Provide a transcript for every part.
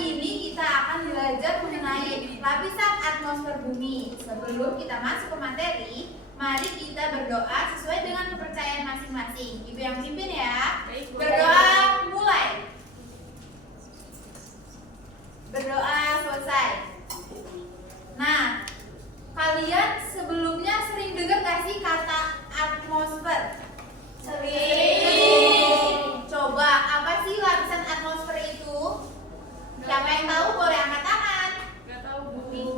ini kita akan belajar mengenai lapisan atmosfer bumi. Sebelum kita masuk ke materi, mari kita berdoa sesuai dengan kepercayaan masing-masing. Ibu yang pimpin ya. Berdoa mulai. Berdoa selesai. Nah, kalian sebelumnya sering dengar gak sih kata atmosfer? Sering. Coba, apa sih lapisan atmosfer itu? Siapa yang tahu boleh angkat tangan. Gak tahu bumi.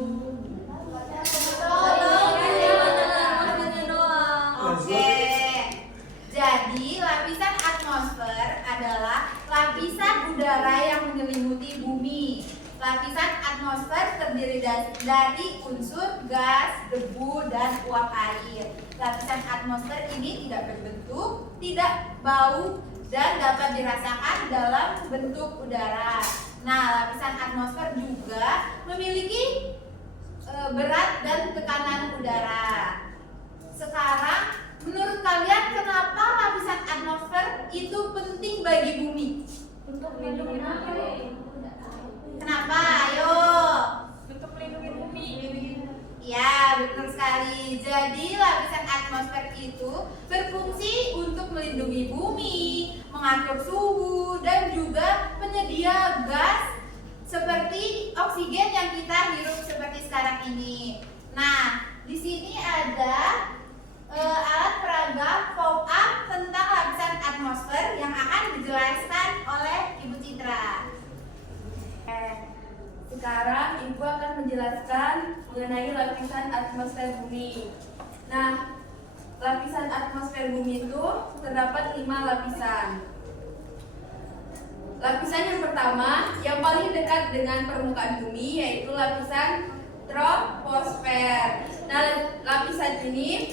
Oke. Jadi lapisan atmosfer adalah lapisan udara yang menyelimuti bumi. Lapisan atmosfer terdiri dari unsur gas, debu, dan uap air. Lapisan atmosfer ini tidak berbentuk, tidak bau, dan dapat dirasakan dalam bentuk udara. Nah, lapisan atmosfer juga memiliki berat dan tekanan udara. Sekarang, menurut kalian kenapa lapisan atmosfer itu penting bagi bumi? Untuk melindungi bumi. Kenapa? Ayo. Untuk melindungi bumi. Ya, betul sekali. Jadi lapisan atmosfer itu berfungsi untuk melindungi bumi, mengatur suhu, dan juga penyedia gas seperti oksigen yang kita hirup seperti sekarang ini. Nah, di sini ada alat peraga pop-up tentang lapisan atmosfer yang akan dijelaskan oleh Ibu Citra. Sekarang Ibu akan menjelaskan mengenai lapisan atmosfer bumi. Nah, lapisan atmosfer bumi itu terdapat 5 lapisan. Lapisan yang pertama, yang paling dekat dengan permukaan bumi, yaitu lapisan troposfer. Nah, lapisan ini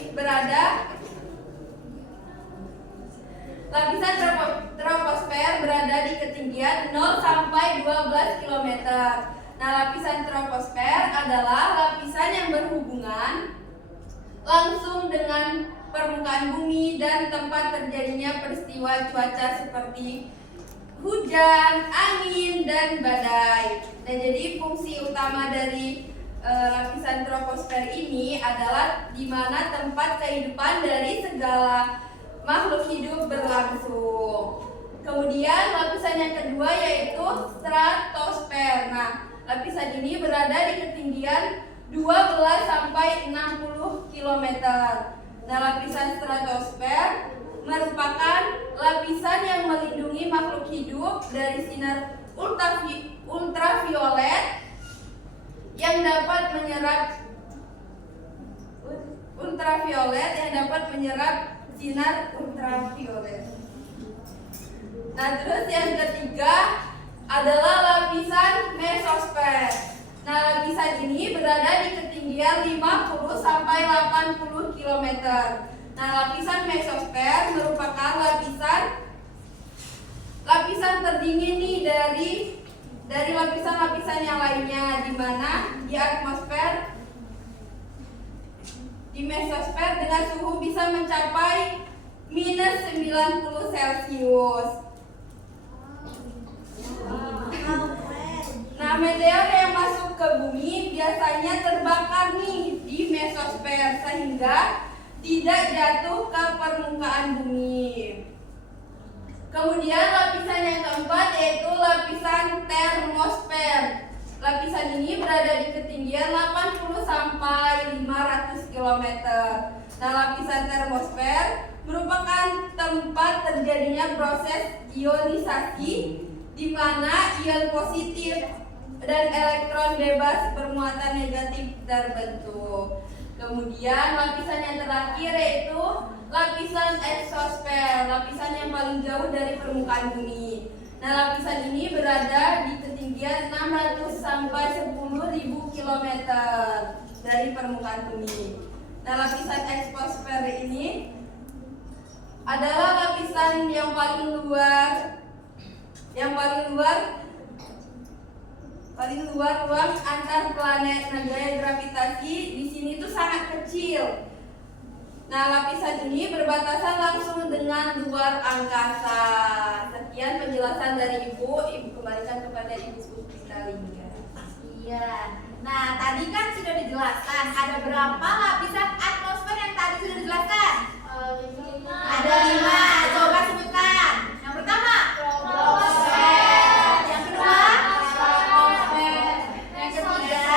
lapisan troposfer berada di ketinggian 0 sampai 12 km. Nah, lapisan troposfer adalah lapisan yang berhubungan langsung dengan permukaan bumi dan tempat terjadinya peristiwa cuaca seperti hujan, angin, dan badai. Nah, jadi fungsi utama dari lapisan troposfer ini adalah di mana tempat kehidupan dari segala makhluk hidup berlangsung. Kemudian lapisan yang kedua yaitu stratosfer. Nah, lapisan ini berada di ketinggian 12 sampai 60 km. Nah, lapisan stratosfer merupakan lapisan yang melindungi makhluk hidup dari sinar ultraviolet yang dapat menyerap sinar ultraviolet. Nah, terus yang ketiga adalah lapisan mesosfer. Nah, lapisan ini berada di ketinggian 50 sampai 80 km. Nah, lapisan mesosfer merupakan lapisan terdingin nih dari lapisan-lapisan yang lainnya, di mana di mesosfer dengan suhu bisa mencapai minus 90 Celcius. Nah, meteor yang masuk ke bumi biasanya terbakar nih di mesosfer sehingga tidak jatuh ke permukaan bumi. Kemudian lapisan yang keempat yaitu lapisan termosfer. Lapisan ini berada di ketinggian 80 sampai 500 km. Nah, lapisan termosfer merupakan tempat terjadinya proses ionisasi di mana ion positif dan elektron bebas bermuatan negatif terbentuk. Kemudian lapisan yang terakhir yaitu lapisan eksosfer, lapisan yang paling jauh dari permukaan bumi. Nah, lapisan ini berada di ketinggian 600 sampai 10.000 km dari permukaan bumi. Nah, lapisan eksosfer ini adalah lapisan yang paling luar ruang antar planet. Nah, gaya gravitasi di sini itu sangat kecil. Nah, lapisan ini berbatasan langsung dengan luar angkasa. Sekian penjelasan dari Ibu. Ibu kembalikan kepada Ibu Puspita Lingga. Iya. Nah, tadi kan sudah dijelaskan ada berapa lapisan atmosfer yang tadi sudah dijelaskan? Ada 5. Coba sebutkan. Yang pertama, troposfer. Yang kedua, stratosfer. Yang ketiga,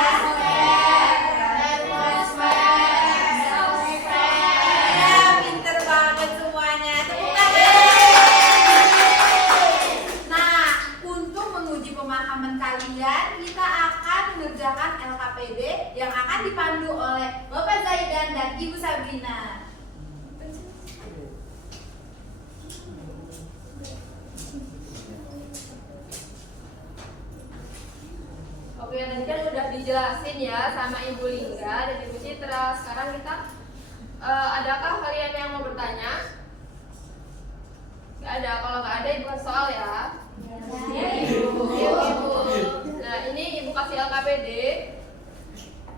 ya, pinter banget semuanya. Tepuk tangan. Nah, untuk menguji pemahaman kalian, kita akan mengerjakan LKPD yang akan dipandu oleh Bapak Zaidan dan Ibu Sabrina. Oke, tadi kan udah dijelasin ya sama Ibu Lingga dan Ibu Citra. Sekarang kita adakah kalian yang mau bertanya? Gak ada. Kalau nggak ada, Ibu kasih soal ya. Ya, Ibu. Nah, ini Ibu kasih LKPD.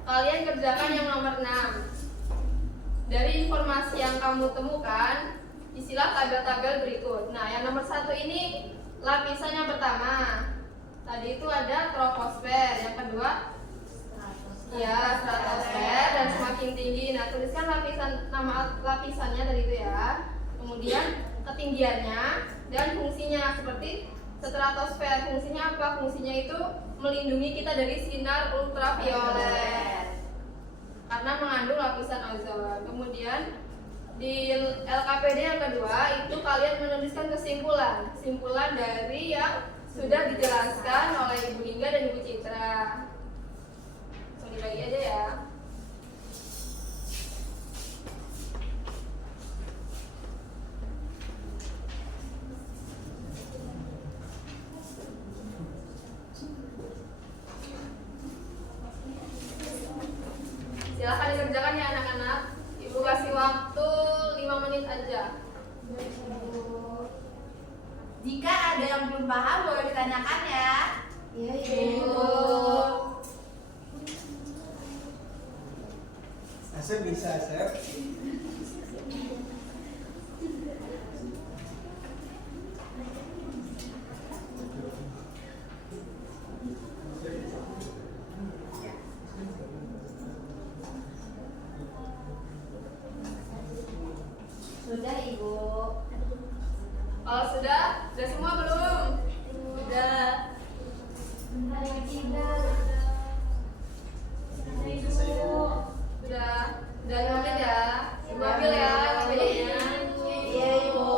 Kalian kerjakan yang nomor 6. Dari informasi yang kamu temukan, isilah tabel-tabel berikut. Nah, yang nomor 1 ini lapisan yang pertama. Tadi itu ada troposfer, yang kedua ya stratosfer, dan semakin tinggi. Nah, tuliskan nama lapisannya tadi itu ya. Kemudian ketinggiannya dan fungsinya. Seperti stratosfer, fungsinya apa? Fungsinya itu melindungi kita dari sinar ultraviolet karena mengandung lapisan ozon. Kemudian di LKPD yang kedua itu kalian menuliskan kesimpulan dari yang sudah dijelaskan oleh Ibu Lingga dan Ibu Citra. Langsung dibagi aja ya. Silahkan dikerjakan ya anak-anak. Ibu kasih waktu 5 menit aja. Jika ada yang belum paham boleh ditanyakan ya. Iya, Ibu. Asep bisa, Asep. Sudah, Ibu. Kalau sudah semua belum? Sudah. Sudah ngambil ya. Ibu ambil ya KPD-nya. Iya, Ibu.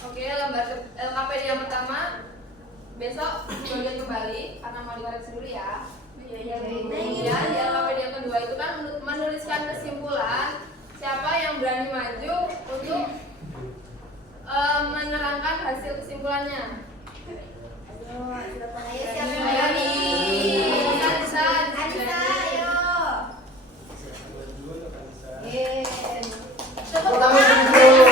Oke, lembar LKPD yang pertama besok bagian kembali karena mau dikoreksi dulu ya. Kemudian di LKPD yang kedua itu kan menuliskan kesimpulan siapa yang berani maju untuk menerangkan hasil kesimpulannya. Ayo, siapa yang Ayo berani? nih, Anissa, Anissa, ayo. Yeay. Tepuk Tangan tangan. dulu.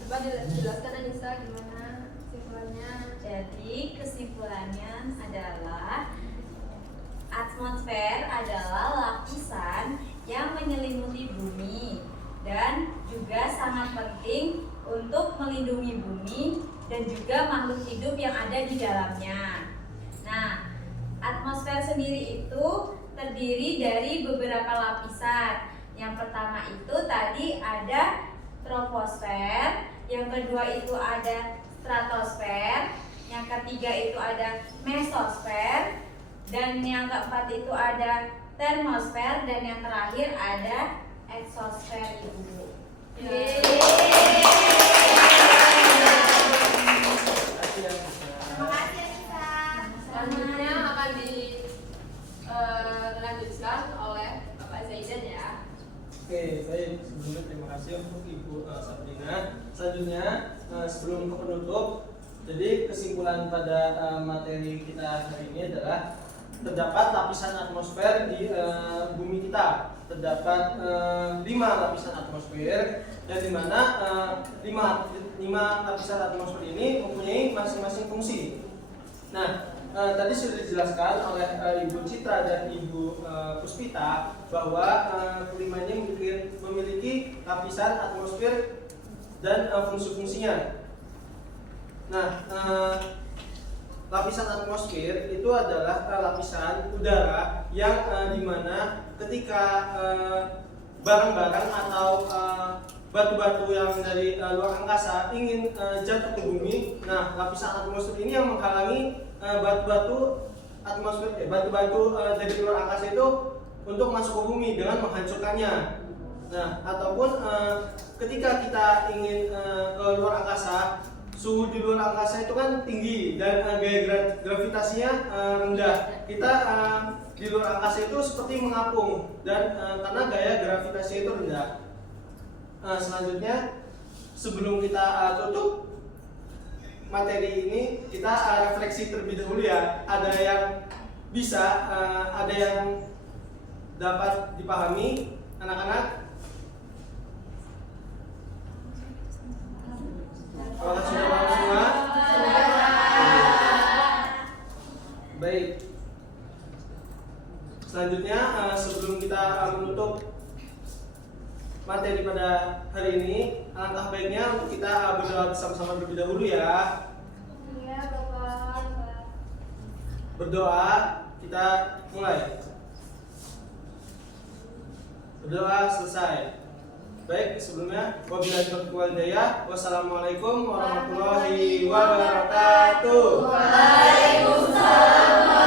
Coba dijelaskan Anissa gimana kesimpulannya. Jadi kesimpulannya adalah atmosfer adalah lapisan yang menyelimuti bumi dan juga sangat penting untuk melindungi bumi dan juga makhluk hidup yang ada di dalamnya. Nah, atmosfer sendiri itu terdiri dari beberapa lapisan. Yang pertama itu tadi ada troposfer, yang kedua itu ada stratosfer, yang ketiga itu ada mesosfer, dan yang keempat itu ada termosfer, dan yang terakhir ada eksosfer, Ibu. Terima kasih, Anissa. Selanjutnya akan dilanjutkan oleh Bapak Zaidan ya. Oke, saya sebelumnya terima kasih untuk Ibu sebelum ke penutup, jadi kesimpulan pada materi kita hari ini adalah terdapat lapisan atmosfer di bumi kita. Terdapat 5 lapisan atmosfer, dan di mana 5 lapisan atmosfer ini mempunyai masing-masing fungsi. Nah, tadi sudah dijelaskan oleh Ibu Citra dan Ibu Puspita bahwa kelimanya memiliki lapisan atmosfer dan fungsi-fungsinya. Nah, lapisan atmosfer itu adalah lapisan udara yang dimana ketika barang-barang atau batu-batu yang dari luar angkasa ingin jatuh ke bumi, nah lapisan atmosfer ini yang menghalangi batu-batu dari luar angkasa itu untuk masuk ke bumi dengan menghancurkannya. Nah, ataupun ketika kita ingin ke luar angkasa, suhu di luar angkasa itu kan tinggi dan gaya gravitasinya rendah. Kita di luar angkasa itu seperti mengapung dan karena gaya gravitasinya itu rendah. Selanjutnya, sebelum kita tutup materi ini, kita refleksi terlebih dahulu ya. Ada yang bisa, ada yang dapat dipahami, anak-anak? Apakah sudah paham semua? Baik. Selanjutnya, sebelum kita menutup materi pada hari ini, alangkah baiknya untuk kita berdoa bersama-sama terlebih dahulu ya. Iya, Bapak. Berdoa, kita mulai. Berdoa selesai. Baik, sebelumnya wabillahi taufiq wal hidayah. Wassalamualaikum warahmatullahi wabarakatuh. Waalaikumsalam.